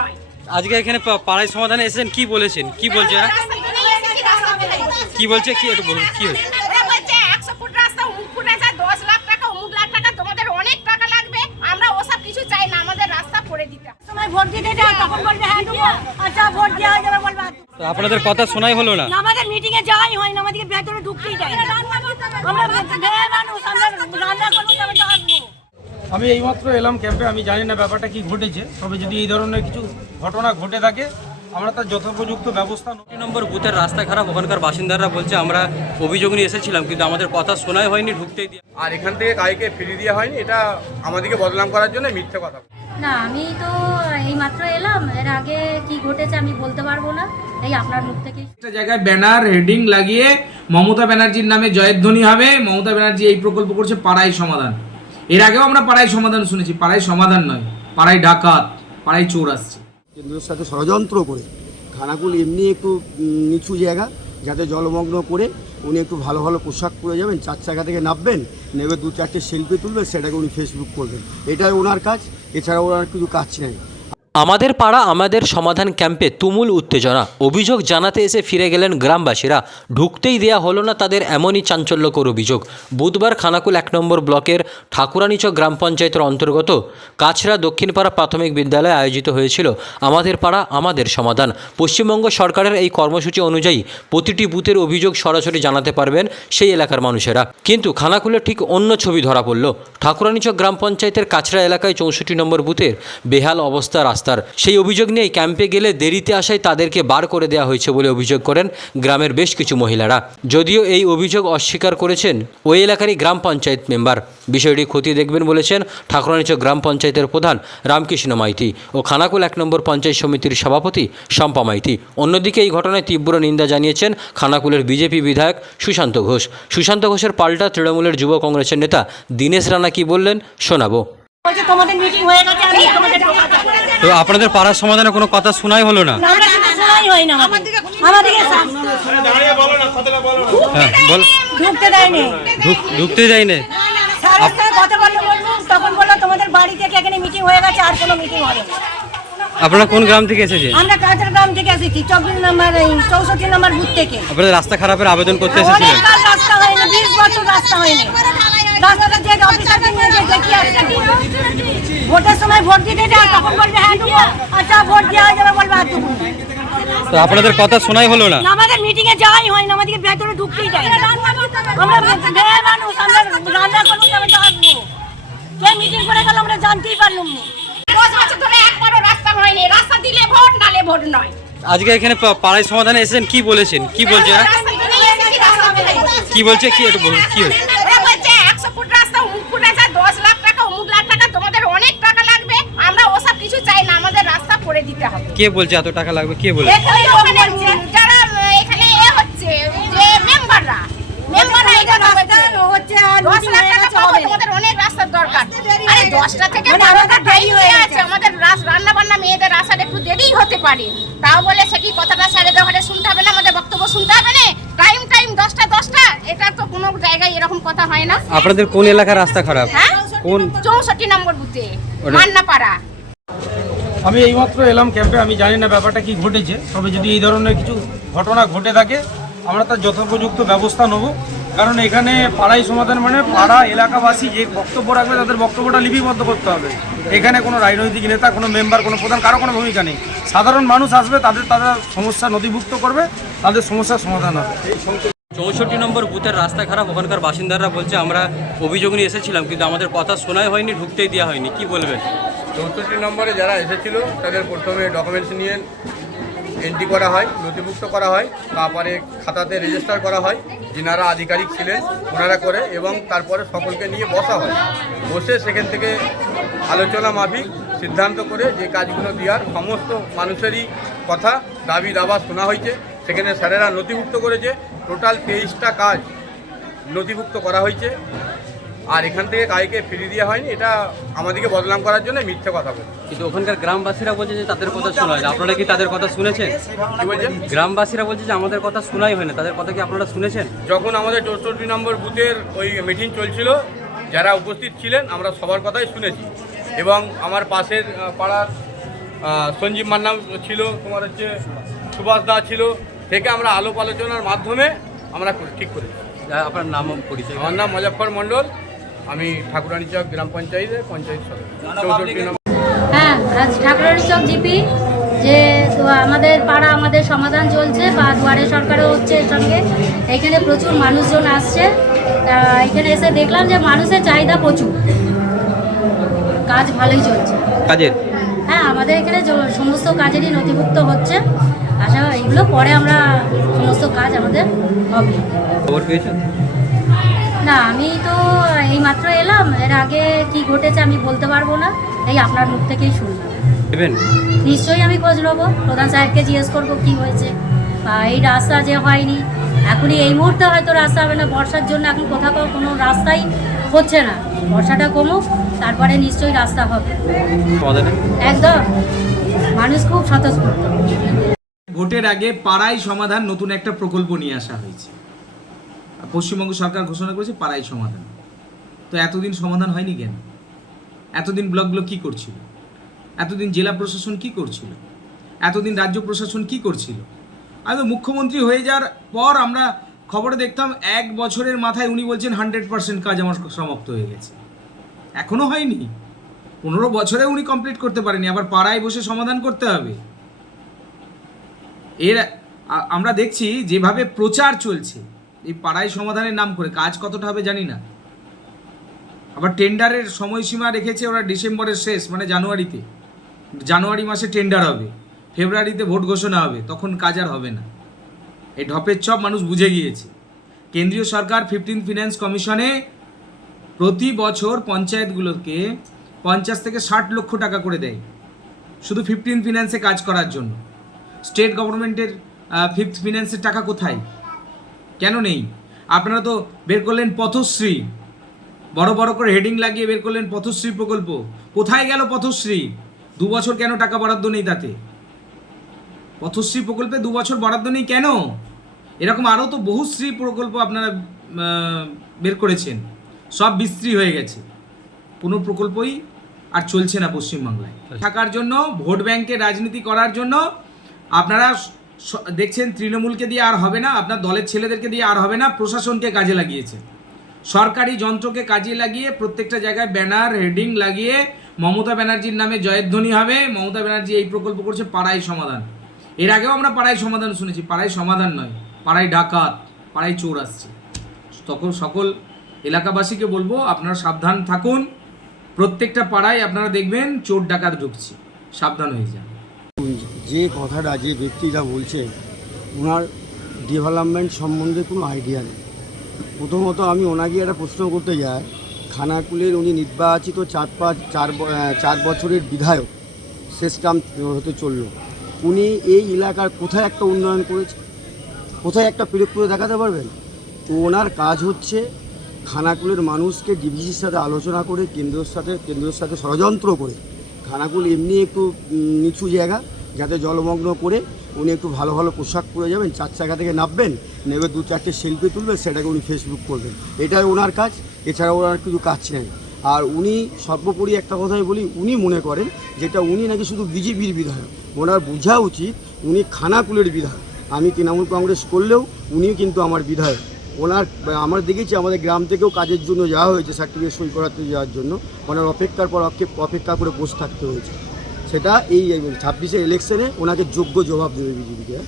নয়। আজকে এখানে পাড়ায় সমাধানে এসেছেন কি বলেছেন? কি বলছে। কি বলছে? কি একটু বলুন কি হয়েছে? ওরা বলছে একশো ফুট রাস্তা অমুক ফুট আছে দশ লাখ টাকা অমুক লাখ টাকা তোমাদের অনেক টাকা লাগবে। আমরা ওসব কিছু চাই না আমাদের রাস্তা করে দিতে হবে। সময় ভোট দিতে যাও তখন বলবে হ্যাঁ আপনাদের কথা শোনাই হলো না? আমাদের মিটিং এ যাওয়াই হয় না আমাদেরকে ভেতরে ঢুকতেই যায় আমরা মানুষ আমরা রান্না আমি এইমাত্র এলাম ক্যাম্পে আমি জানি না ব্যাপারটা কি ঘটেছে তবে যদি এই ধরনের কিছু ঘটনা ঘটে থাকে আমরা তার যথোপযুক্ত ব্যবস্থা। দুই নম্বর বুথের রাস্তা খারাপ ওখানকার বাসিন্দারা বলছে আমরা অভিযোগ নিয়ে এসেছিলাম কিন্তু আমাদের কথা শোনাই হয়নি ঢুকতেই দিয়ে আর এখান থেকে কাউকে ফিরিয়ে দেওয়া হয়নি এটা আমাদেরকে বদনাম করার জন্য মিথ্যে কথা। না আমি তো এই মাত্র এলাম এর আগে কি ঘটেছে আমি বলতে পারব না এই আপনার মুখ থেকে একটা জায়গায় ব্যানার হেডিং লাগিয়ে মমতা ব্যানার্জির নামে জয়ধ্বনি হবে মমতা ব্যানার্জি এই প্রকল্প করছে পাড়ায় সমাধান। এর আগেও আমরা পাড়ায় সমাধান শুনেছি, পাড়ায় সমাধান নয়, পাড়ায় ডাকাত, পাড়ায় চোর আসছে। কেন্দ্রের সাথে ষড়যন্ত্র করে, খানাকুল এমনি একটু নিচু জায়গা, যাতে জলমগ্ন করে উনি একটু ভালো ভালো পোশাক পরে যাবেন, চার চাকা থেকে নামবেন, নেবে দু চারটে সেলফি তুলবেন, সেটাকে উনি ফেসবুক করবেন। এটাই ওনার কাজ এছাড়া ওনার কিছু কাজ নেই। আমাদের পাড়া, আমাদের সমাধান ক্যাম্পে তুমুল উত্তেজনা। অভিযোগ জানাতে এসে ফিরে গেলেন গ্রামবাসীরা। ঢুকতেই দেয়া হলো না তাদের এমনই চাঞ্চল্যকর অভিযোগ। বুধবার খানাকুল এক নম্বর ব্লকের ঠাকুরানীচক গ্রাম পঞ্চায়েতের অন্তর্গত কাছড়া দক্ষিণপাড়া প্রাথমিক বিদ্যালয়ে আয়োজিত হয়েছিল আমাদের পাড়া, আমাদের সমাধান। পশ্চিমবঙ্গ সরকারের এই কর্মসূচি অনুযায়ী প্রতিটি বুথের অভিযোগ সরাসরি জানাতে পারবেন সেই এলাকার মানুষেরা। কিন্তু খানাকুলে ঠিক অন্য ছবি ধরা পড়ল। ঠাকুরানীচক গ্রাম পঞ্চায়েতের কাছড়া এলাকায় চৌষট্টি নম্বর বুথের বেহাল অবস্থা রাস্তার। সেই অভিযোগ নিয়ে ক্যাম্পে গেলে দেরিতে আসায় তাদেরকে বার করে দেওয়া হয়েছে বলে অভিযোগ করেন গ্রামের বেশ কিছু মহিলারা। যদিও এই অভিযোগ অস্বীকার করেছেন ওই এলাকারই গ্রাম পঞ্চায়েত মেম্বার। বিষয়টি খতিয়ে দেখবেন বলেছেন ঠাকুরানীচক গ্রাম পঞ্চায়েতের প্রধান রামকৃষ্ণ মাইতি ও খানাকুল এক নম্বর পঞ্চায়েত সমিতির সভাপতি শম্পা মাইতি। অন্যদিকে এই ঘটনায় তীব্র নিন্দা জানিয়েছেন খানাকুলের বিজেপি বিধায়ক সুশান্ত ঘোষ। সুশান্ত ঘোষের পাল্টা তৃণমূলের যুব কংগ্রেসের নেতা দীনেশ রানা কি বললেন শোনাবো। তোমাদের মিটিং হয়ে গেছে, আমি তোমাদের। তো আপনাদের পাড়ার সমাধানে কোনো কথা শোনাই হলো না? হয় বল ঢুকতে দেয়নি। ঢুক ঢুকতে তখন বলল তোমাদের বাড়ি থেকে এখানে মিটিং হয়ে গেছে আর কোনো মিটিং হবে আপনারা কোন গ্রাম থেকে এসেছেন আমরা গ্রাম থেকে এসেছি চব্বিশ নম্বর চৌষট্টি নম্বর বুথ থেকে। আপনাদের রাস্তা খারাপের আবেদন করতে এসেছিলেন? রাস্তা হয়নি বিশ বছর রাস্তা হয়নি। রাস্তাটা যে অফিসারকে নিয়ে ভোটের সময় ভোট দিতে যাও তখন বলবে হ্যাঁ ঢুকবো আচ্ছা ভোট দেওয়া হয়ে যাবে বলবে ঢুকবো তো আপনাদের কথা শোনাই হলো না? আমাদের মিটিং এ যাওয়াই হয় না আমাদেরকে ভেতরে ঢুকতেই যায় না। আমরা মেয়ে মানুষ আমরা রান্না করব তবে তো আসব। কে মিটিং করে গেল আমরা জানতেই পারলাম না। দশ বছর ধরে একবারও রাস্তা হয়নি। রাস্তা দিলে ভোট নালে ভোট নয়। আজকে এখানে পা- পাড়ায় সমাধানে এসেছেন কি বলেছেন? কি বলছে এরা? রাস্তা দিয়ে এসেছি, রাস্তা ফেলে। কি বলছে? কি একটু বলুন কি হয়েছে ওরা বলছে একশো ফুট রাস্তা অমুক ফুট আছে দশ লাখ টাকা অমুক লাখ টাকা তোমাদের অনেক টাকা লাগবে আমরা ওসব কিছু চাই না আমাদের রাস্তা করে দিতে হবে কে বলছে এত টাকা লাগবে? কে বলে যারা এখানে এ হচ্ছে যে মেম্বাররা মেম্বাররা এটা হচ্ছে দশ লাখ টাকা পাবো তোমাদের অনেক রাস্তার দরকার। আরে দশটা থেকে মানে বারোটা আমাদের দেরি টাইম হয়ে আছে আমাদের রান্না বান্না মেয়েদের আসার একটু দেরিই হতে পারে। তাও বলে সে কি কথাটা শুনতে হবে না আমাদের বক্তব্য শুনতে হবে না? টাইম টাইম দশটা দশটা এটা তো কোনো জায়গায় এরকম কথা হয় না। আপনাদের কোন এলাকার রাস্তা খারাপ? হ্যাঁ? কোন? চৌষট্টি নম্বর বুথে মান্নাপাড়া। আমি এইমাত্র এলাম ক্যাম্পে, আমি জানি না ব্যাপারটা কি ঘটেছে। তবে যদি এই ধরনের কিছু ঘটনা ঘটে থাকে, আমরা তার যথোপযুক্ত ব্যবস্থা নেব। কারণ এখানে পাড়াই সমাধান মানে পাড়া এলাকাবাসী যে বক্তব্য রাখবে, তাদের বক্তব্যটা লিপিবদ্ধ করতে হবে। এখানে কোনো রাজনৈতিক নেতা, কোনো মেম্বার, কোনো প্রধান, কারও কোনো ভূমিকা নেই। সাধারণ মানুষ আসবে, তাদের তাদের সমস্যা নথিভুক্ত করবে, তাদের সমস্যার সমাধান হবে। চৌষট্টি নম্বর বুথের রাস্তা খারাপ, ওখানকার বাসিন্দারা বলছে, আমরা অভিযোগ নিয়ে এসেছিলাম, কিন্তু আমাদের কথা শোনাই হয়নি, ঢুকতেই দেওয়া হয়নি। কি বলবেন? চৌষট্টি নম্বরে যারা এসেছিল, তাদের প্রথমে ডকুমেন্টস নিয়ে এন্ট্রি করা হয়, নথিভুক্ত করা হয়, তারপরে খাতাতে রেজিস্টার করা হয়, যিনারা আধিকারিক ছিলেন ওনারা করে এবং তারপরে সকলকে নিয়ে বসা হয়। বসে সেখান থেকে আলোচনা মাফিক সিদ্ধান্ত করে যে কাজগুলো দেওয়ার সমস্ত মানুষেরই কথা দাবি দাবা শোনা হয়েছে। সেখানে স্যারেরা নথিভুক্ত করেছে। টোটাল তেইশটা কাজ নথিভুক্ত করা হয়েছে। আর এখান থেকে কাউকে ফিরিয়ে দেওয়া হয়নি এটা আমাদেরকে বদনাম করার জন্য মিথ্যে কথা বলে। কিন্তু ওখানকার গ্রামবাসীরা বলছে যে তাদের কথা শোনা হয় না। আপনারা কি তাদের কথা শুনেছেন? গ্রামবাসীরা বলছে যে আমাদের কথা শোনাই হয় না তাদের কথা কি আপনারা শুনেছেন? যখন আমাদের চৌষট্টি নম্বর বুথের ওই মিটিং চলছিল যারা উপস্থিত ছিলেন আমরা সবার কথাই শুনেছি। এবং আমার পাশের পাড়ার সঞ্জীব মান্নাম ছিল তোমার হচ্ছে সুভাষ দা ছিল থেকে আমরা আলোপ আলোচনার মাধ্যমে আমরা ঠিক করেছি। আপনার নাম পরিচয়? আমার নাম মজাফর মণ্ডল। আমি ঠাকুরানীচক গ্রাম পঞ্চায়েতের পঞ্চায়েত সদস্য। চৌষট্টি নম্বর। হ্যাঁ আজ ঠাকুরানী চক জিপি যে আমাদের পাড়া আমাদের সমাধান চলছে বা দুয়ারে সরকারও হচ্ছে এর সঙ্গে। এখানে প্রচুর মানুষজন আসছে। তা এখানে এসে দেখলাম যে মানুষের চাহিদা প্রচুর। কাজ ভালোই চলছে। কাজের? হ্যাঁ আমাদের এখানে সমস্ত কাজেরই নথিভুক্ত হচ্ছে। আশা এগুলো পরে আমরা সমস্ত কাজ আমাদের হবে। না আমি তো আগে কি ঘটেছে আমি বলতে পারব না। এই আপনার মুখ থেকেই শুনলাম। দেবেন নিশ্চয়ই আমি খোঁজ নেব। প্রধান সাহেবকে জিজ্ঞেস করব কি হয়েছে। বা এই রাস্তা যে হয়নি এখনই এই মুহূর্তে হয়তো রাস্তা হবে না। বর্ষার জন্য এখন কোথাও কোনো রাস্তাই হচ্ছে না। বর্ষাটা কমুক তারপরে নিশ্চয়ই রাস্তা হবে। একদম। মানুষ খুব স্বতঃস্ফূর্ত। ভোটের আগে পাড়াই সমাধান নতুন একটা প্রকল্প নিয়ে আসা হয়েছে। পশ্চিমবঙ্গ সরকার ঘোষণা করেছে পাড়াই সমাধান। তো এতদিন সমাধান হয়নি কেন? এতদিন ব্লকগুলো কি করছিল? এতদিন জেলা প্রশাসন কি করছিল? এতদিন রাজ্য প্রশাসন কি করছিল? আমি তো মুখ্যমন্ত্রী হয়ে যাওয়ার পর আমরা খবরে দেখতাম এক বছরের মাথায় উনি বলছেন হান্ড্রেড পার্সেন্ট কাজ আমার সমাপ্ত হয়ে গেছে। এখনও হয়নি। পনেরো বছরে উনি কমপ্লিট করতে পারেনি, আবার পাড়ায় বসে সমাধান করতে হবে। এর আমরা দেখছি যেভাবে প্রচার চলছে, এই পাড়ায় সমাধানের নাম করে কাজ কতটা হবে জানি না। আবার টেন্ডারের সময়সীমা রেখেছে ওরা ডিসেম্বরের শেষ মানে জানুয়ারিতে। জানুয়ারি মাসে টেন্ডার হবে, ফেব্রুয়ারিতে ভোট ঘোষণা হবে, তখন কাজ আর হবে না। এই ঢপের চপ মানুষ বুঝে গিয়েছে। কেন্দ্রীয় সরকার ফিফটিন ফিনান্স কমিশনে প্রতি বছর পঞ্চায়েতগুলোকে পঞ্চাশ থেকে ষাট লক্ষ টাকা করে দেয়, শুধু ফিফটিন ফিনান্সে কাজ করার জন্য। স্টেট গভর্নমেন্টের ফিফথ ফিনান্সের টাকা কোথায়? কেন নেই? আপনারা তো বের করলেন পথশ্রী। বড় বড় করে হেডিং লাগিয়ে বের করলেন পথশ্রী প্রকল্প। কোথায় গেল পথশ্রী? দু বছর কেন টাকা বরাদ্দ নেই তাতে? পথশ্রী প্রকল্পে দু বছর বরাদ্দ নেই কেন? এরকম আরও তো বহুশ্রী প্রকল্প আপনারা বের করেছেন। সব বিস্ত্রী হয়ে গেছে। কোনো প্রকল্পই আর চলছে না পশ্চিমবাংলায়। থাকার জন্য, ভোট ব্যাংকে রাজনীতি করার জন্য আপনারা দেখছেন তৃণমূলকে দিয়ে আর হবে না, আপনার দলের ছেলেদেরকে দিয়ে আর হবে না, প্রশাসনকে কাজে লাগিয়েছে। সরকারি যন্ত্রকে কাজে লাগিয়ে প্রত্যেকটা জায়গায় ব্যানার, হেডিং লাগিয়ে মমতা ব্যানার্জির নামে জয়ধ্বনি হবে। মমতা ব্যানার্জি এই প্রকল্প করছে পাড়াই সমাধান। এর আগেও আমরা পাড়াই সমাধান শুনেছি। পাড়াই সমাধান নয়, পাড়াই ডাকাত, পাড়াই চোর আসছে। তখন সকল এলাকাবাসীকে বলব, আপনারা সাবধান থাকুন। প্রত্যেকটা পাড়ায় আপনারা দেখবেন চোর ডাকাত ঢুকছে। সাবধান হয়ে যান। যে কথাটা যে ব্যক্তিটা বলছে ওনার ডেভেলপমেন্ট সম্বন্ধে কোনো আইডিয়া নেই। প্রথমত আমি ওনাকে একটা প্রশ্ন করতে যাই। খানাকুলের উনি নির্বাচিত চার পাঁচ, চার চার বছরের বিধায়ক, শেষ টার্ম হতে চলল। উনি এই এলাকার কোথায় একটা উন্নয়ন করেছে? কোথায় একটা প্রয়োগ করে দেখাতে পারবেন? ওনার কাজ হচ্ছে খানাকুলের মানুষকে ডিভিসির সাথে আলোচনা করে, কেন্দ্রের সাথে কেন্দ্রের সাথে ষড়যন্ত্র করে। খানাকুল এমনি একটু নিচু জায়গা। যাতে জলমগ্ন করে উনি একটু ভালো ভালো পোশাক পরে যাবেন, চার চাকা থেকে নামবেন, নেবে দু চারটে সেলফি তুলবেন সেটাকে উনি ফেসবুক করবেন। এটাই ওনার কাজ এছাড়া ওনার কিছু কাজ নেই। আর উনি সর্বোপরি একটা কথাই বলি, উনি মনে করেন যেটা উনি নাকি শুধু বিজেপির বিধায়ক। ওনার বোঝা উচিত উনি খানাকুলের বিধায়ক। আমি তৃণমূল কংগ্রেস করলেও উনিও কিন্তু আমার বিধায়ক। ওনার, আমরা দেখেছি আমাদের গ্রাম থেকেও কাজের জন্য যাওয়া হয়েছে সার্টিফিকেট সই করাতে যাওয়ার জন্য। ওনার অপেক্ষার পর অপে- অপেক্ষা করে বসে থাকতে হয়েছে। সেটা এই ছাব্বিশে ইলেকশনে ওনাকে যোগ্য জবাব দেবে বিজেপিকে।